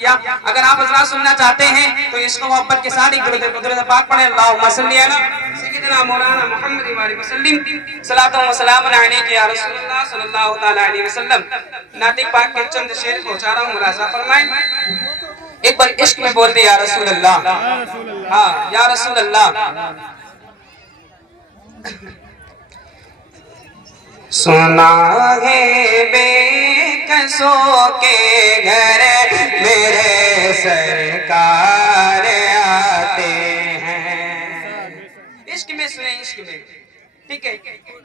या अगर आप हजरात सुनना चाहते हैं तो इसको मोहब्बत के साथ कुदरत पाक पढ़े अल्लाहुम्मा सल्ली अला सय्यिदना मौलाना मुहम्मद व सल्लिम सलातो व सलाम अलैका या रसूलल्लाह सल्लल्लाहु तआला अलैहि वसल्लम। नातिक पाक के चंद शेर पहुंचा रहा हूं, मुलाजा फरमाएं। एक बार इश्क में बोल दे या रसूल अल्लाह, हाँ या रसूल अल्लाह। सुना है बेकसों के घर मेरे सरकार आते हैं। इश्क में सुने, इश्क में, ठीक है।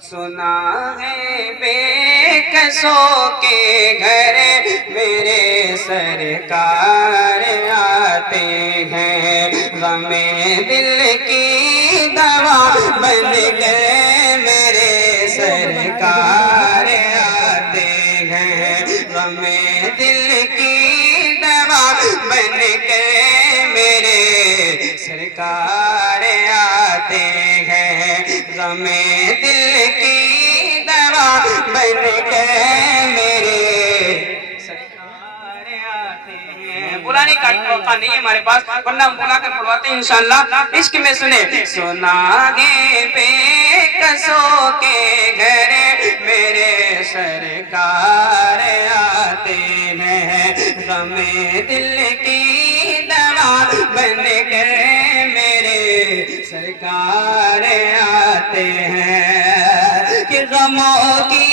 सुना है बेकसों के घर मेरे सरकार आते हैं। गमे दिल की दवा बन गए मेरे सरकार आते हैं। गमे दिल की दवा बन गए मेरे सरकार आते हैं। गमे दिल की दवा बन गए मेरे सरकार आते हैं। बुलाने का मौका नहीं है हमारे पास, वरना हम बुला कर पढ़वाते हैं इंशाअल्लाह। इश्क में सुने। सुनागे बेकसों के घर मेरे सरकार आते हैं। गमे दिल की दवा बन गए मेरे सरकार आते हैं। कि गमों की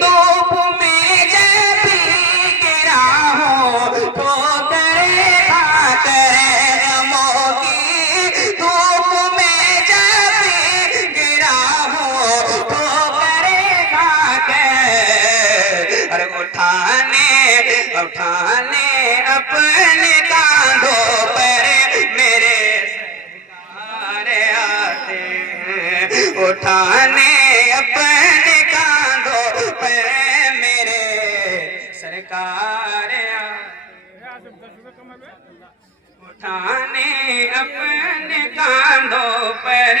धूप में जब भी गिरा हो तो करे खाकर, गमों की धूप में जब भी गिरा हो तो करे खाकर। अरे उठाने उठाने अपने कांधों पर मेरे सरकार आते हैं। उठाने अपने कांधों पर मेरे सरकार उठाने अपने कांधों पर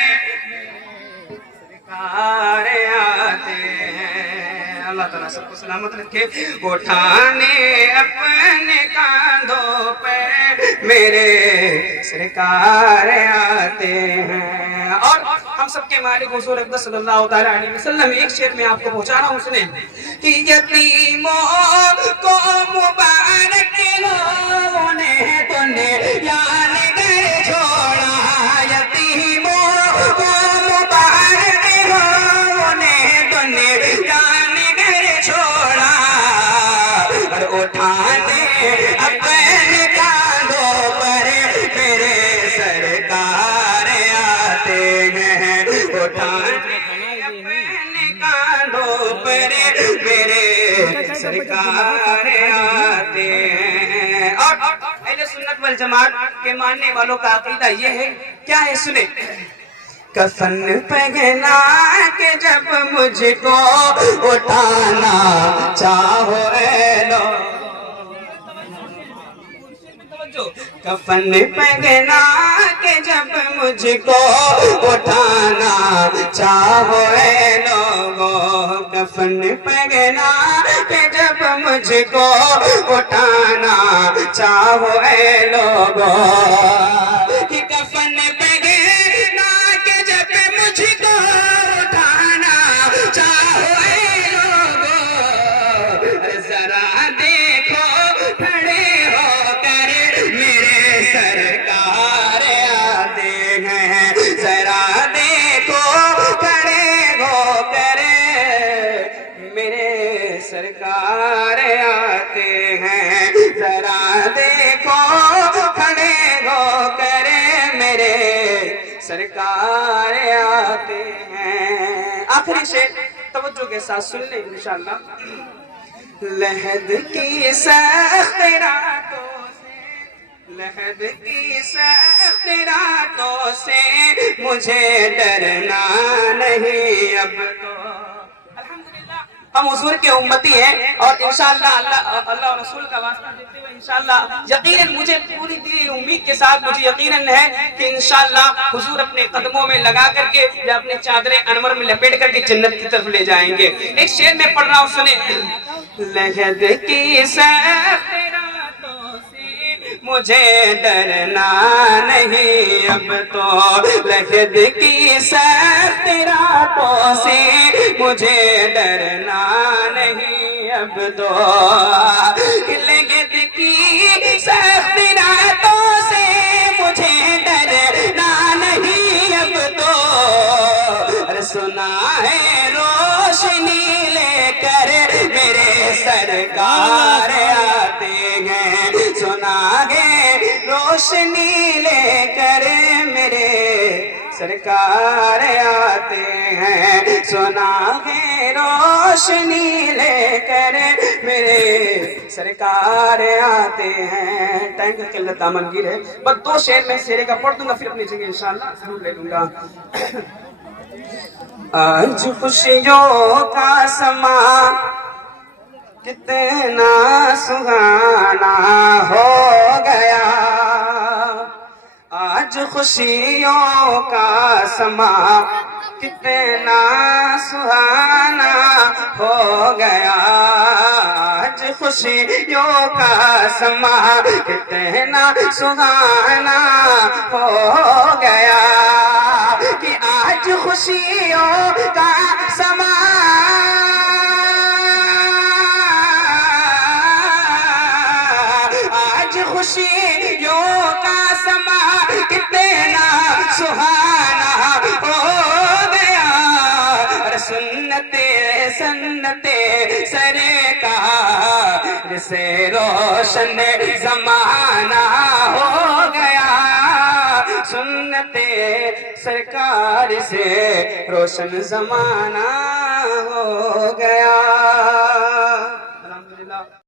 सरकार आते हैं। अल्लाह ताला सबको सलामत रखे। उठाने अपने कांधों पर मेरे सरकार आते हैं। और हम सबके मालिक हुजूर अक़दस सल्लल्लाहु तआला अलैहि वसल्लम एक शेर में आपको पहुंचा रहा हूं, सुने। कि यतीमों को मुबारक हो ने दुनिया ने घर छोड़ा। यतीमों को मुबारक हो ने दुनिया ने घर छोड़ा। और उठाने अपने कांधों पर मेरे सरकार आते हैं। उठाने अपने कांधों पर मेरे सरकार आते हैं। और अहले सुन्नत वल जमात के मानने वालों का अकीदा ये है, क्या है सुने। कफन पहना के जब मुझको उठाना चाहो ए लो, कफन पहना के जब मुझको उठाना चाहो ए लोगों। कफन पहना के जब मुझको उठाना चाहो ए लोगों। कि कफन पहना के जब मुझको उठाना चाहो ए लोगों। जरा देखो खड़े होकर मेरे सरकार आते हैं। जरा देखो खड़े होकर मेरे सरकार आते हैं। जरा देखो खड़े होकर मेरे सरकार आते हैं। आखिरी शेर तवज्जो के साथ सुन ले इंशाअल्लाह। लहद की सख्त रातों से, लहद की सख्त रातों से मुझे डरना नहीं अब तो। अल्हम्दुलिल्लाह हम हुजूर के उम्मती हैं और इंशाअल्लाह अल्लाह और रसूल का वास्ता देते हुए इंशाअल्लाह यकीनन मुझे पूरी दिली उम्मीद के साथ मुझे यकीनन है कि इंशाअल्लाह हुजूर अपने कदमों में लगा करके या अपने चादरे अनवर में लपेट करके जन्नत की तरफ ले जाएंगे। एक शेर में पढ़ रहा हूँ, सुने। लहद की सख्त रातों से मुझे डरना नहीं अब तो लहद की सख्त रातों से मुझे डरना नहीं अब तो लहद की सख्त रातों से मुझे डरना नहीं अब तो सुना है रोशनी लेकर मेरे सरकार आते हैं सुना है रोशनी लेकर मेरे सरकार आते हैं सुना है रोशनी लेकर मेरे सरकार आते हैं। टैंक के अल्लाह तामनगीर है। बस 2 शेर में शेरे का पढ़ दूंगा फिर अपनी जगह इंशाअल्लाह जरूर ले लूंगा। आज खुशियों का समा कितना सुहाना हो गया आज खुशियों का समा कितना सुहाना हो गया आज खुशियों का समा कितना सुहाना हो गया कि आज खुशियों का समा आज खुशियों का समा कितना सुहाना हो गया और सुन्नते सन्नते सरकार से रोशन जमाना हो गया सुन्नते सरकार से रोशन जमाना हो गया।